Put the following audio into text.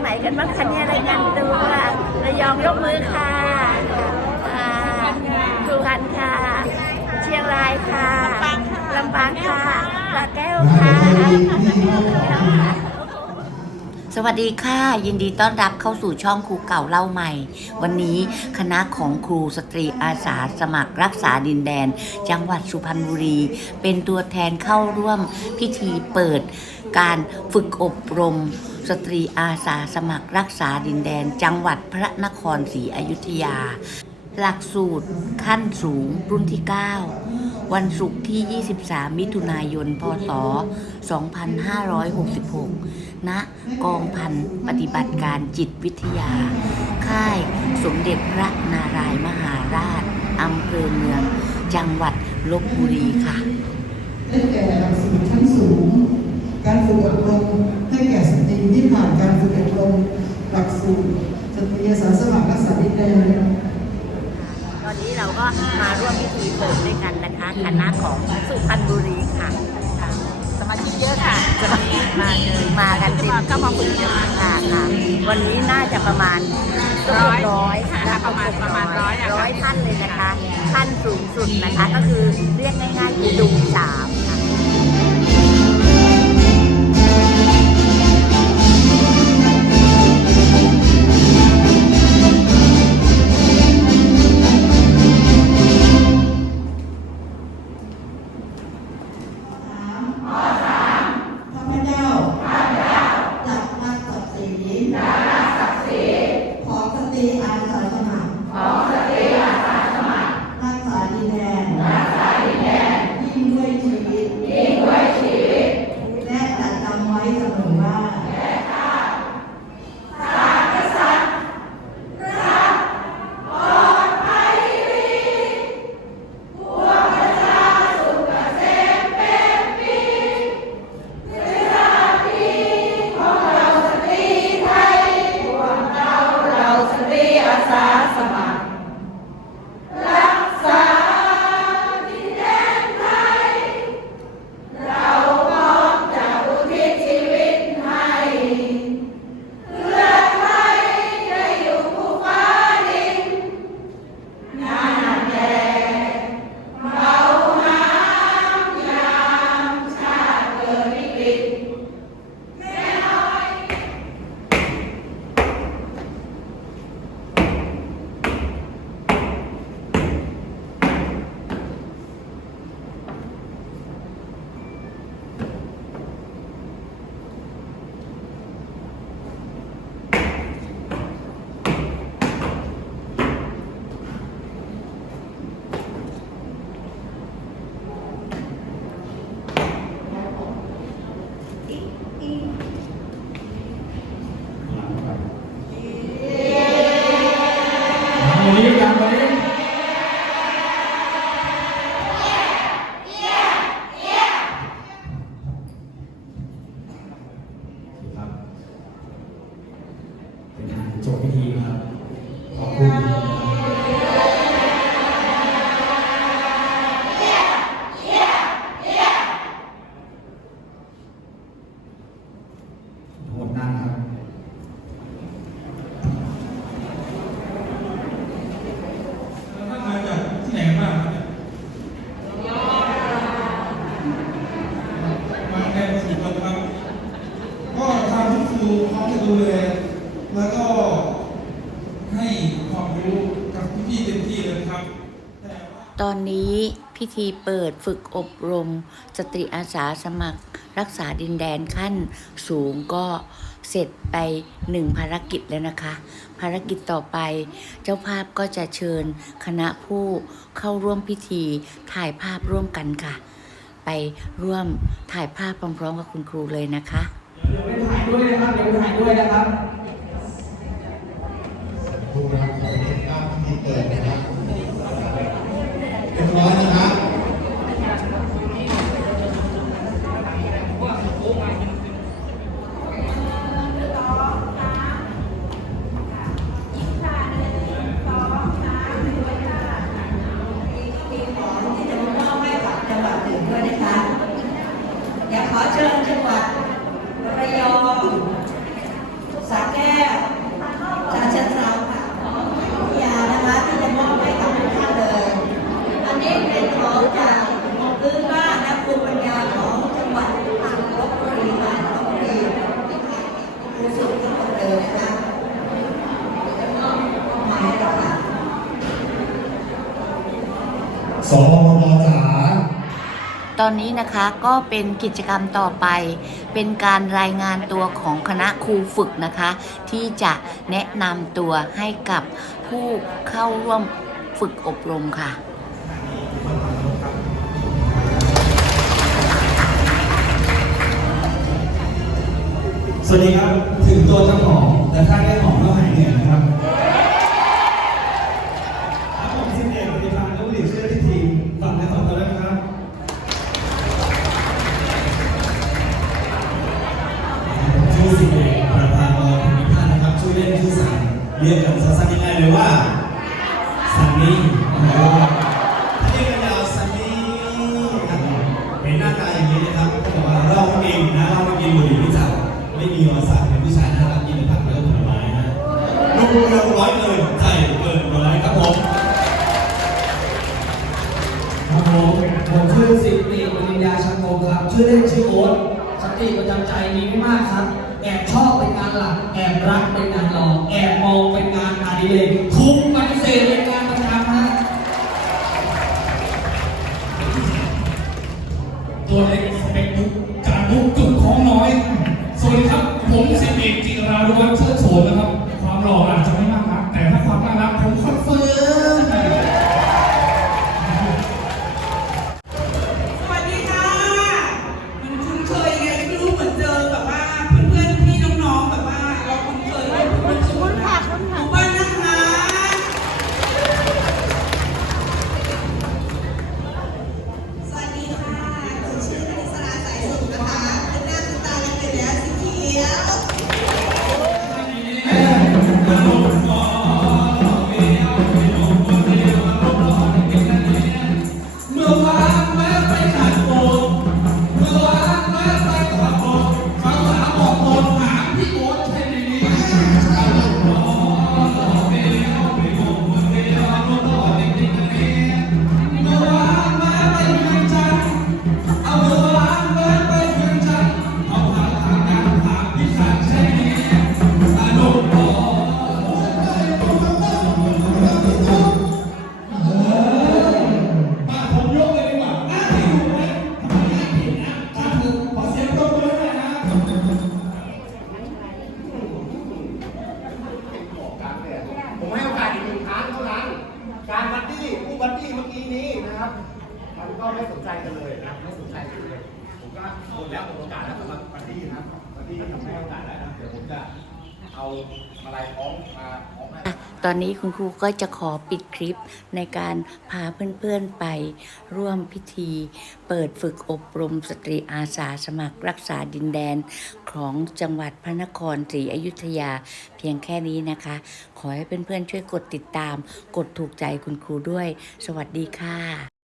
ไหนกันบ้างคะเนี่ยรายงานตัวระยองยกมือค่ะอ่าสุพรรณค่ะ เชียงรายค่ะลำปางค่ะสระแก้วค่ะสวัสดีค่ะ ยินดีต้อนรับเข้าสู่ช่องครูเก่าเล่าใหม่ วันนี้คณะของครูสตรีอาสาสมัครรักษาดินแดน จังหวัดสุพรรณบุรี เป็นตัวแทนเข้าร่วมพิธีเปิดการฝึกอบรม สตรีอาสาสมัครรักษาดินแดนจังหวัดพระนครศรีอยุธยา หลักสูตรขั้นสูงรุ่นที่ 9 วันศุกร์ที่ 23 มิถุนายน พศ 2566 ณ กองพันปฏิบัติการจิตวิทยา ค่ายสมเด็จพระนารายมหาราชอำเภอเมือง จังหวัดลบบุรีค่ะได้แก่หลักสูตรชั้นสูง การฝึกอบรม ให้แก่สตรีที่ผ่านการฝึกอบรมหลักสูตรสตรีอาสาสมัครรักษาดินแดนตอนนี้เราก็มาร่วมพิธีเปิดด้วยกันนะคะคณะของสุพรรณบุรีค่ะสมาชิกเยอะค่ะสมาชิกมาเลยมากันเป็นก็มาฝึกเยอะค่ะค่ะ วันนี้น่าจะประมาณร้อยร้อยค่ะประมาณประมาณร้อยร้อยท่านเลยนะคะ ท่านสูงสุดนะคะ ก็คือเรียกง่ายๆคือดุงสามค่ะ จบพิธีครับขอบคุณโหดนั่งครับ ท่านมาจากที่ไหนกันบ้างครับเนี่ยมาแค่สี่คนครับ ก็ทางที่ครูเขาจะดูแลแล้วก็ ให้ความรู้กับพี่ๆเต็มที่เลยนะครับ ตอนนี้พิธีเปิดฝึกอบรม สตรีอาสาสมัคร รักษาดินแดนขั้นสูงก็เสร็จไปหนึ่งภารกิจแล้วนะคะ ภารกิจต่อไป เจ้าภาพก็จะเชิญคณะผู้เข้าร่วมพิธีถ่ายภาพร่วมกันค่ะ ไปร่วมถ่ายภาพพร้อมๆกับคุณครูเลยนะคะ เดี๋ยวไปถ่ายด้วยนะครับ เดี๋ยวไปถ่ายด้วยนะครับ ตอนนี้นะคะก็เป็นกิจกรรมต่อไป เป็นการรายงานตัวของคณะครูฝึกนะคะ ที่จะแนะนำตัวให้กับผู้เข้าร่วมฝึกอบรมค่ะสวัสดีครับ ถึงตัวจะหอมแต่ถ้าได้ นะเราไม่กินบุหรี่ไม่จับไม่มีวาสาเป็นผู้ชายน่ารักกินแต่ผักแล้วก็ผลไม้นะลูกเรืองร้อยเกินใจเกินร้อยครับผมครับผมผมชื่อสิบตีปริญญาชังโงครับชื่อเล่นชื่อโอ๊ตสติประจำใจมีไม่มากครับ แอบชอบเป็นงานหลัก แอบรักเป็นงานรอง แอบมองเป็นงานอดิเรก หล่ออาจจะ ดี้กูบัดดี้เมื่อกี้นี้นะครับ มันก็ไม่สนใจกันเลยนะไม่สนใจกันเลยผมก็หมดแล้วหมดโอกาสแล้วสำหรับบัดดี้นะครับบัดดี้ทำให้โอกาสแล้วนะเดี๋ยวผมจะ เอาอะไรพร้อมมาพร้อมให้ตอนนี้คุณครูก็จะขอปิดคลิปในการพาเพื่อนๆไปร่วมพิธี เปิดฝึกอบรมสตรีอาสาสมัครรักษาดินแดนของจังหวัดพระนครศรีอยุธยาเพียงแค่นี้นะคะ ขอให้เพื่อนๆช่วยกดติดตาม กดถูกใจคุณครูด้วย สวัสดีค่ะ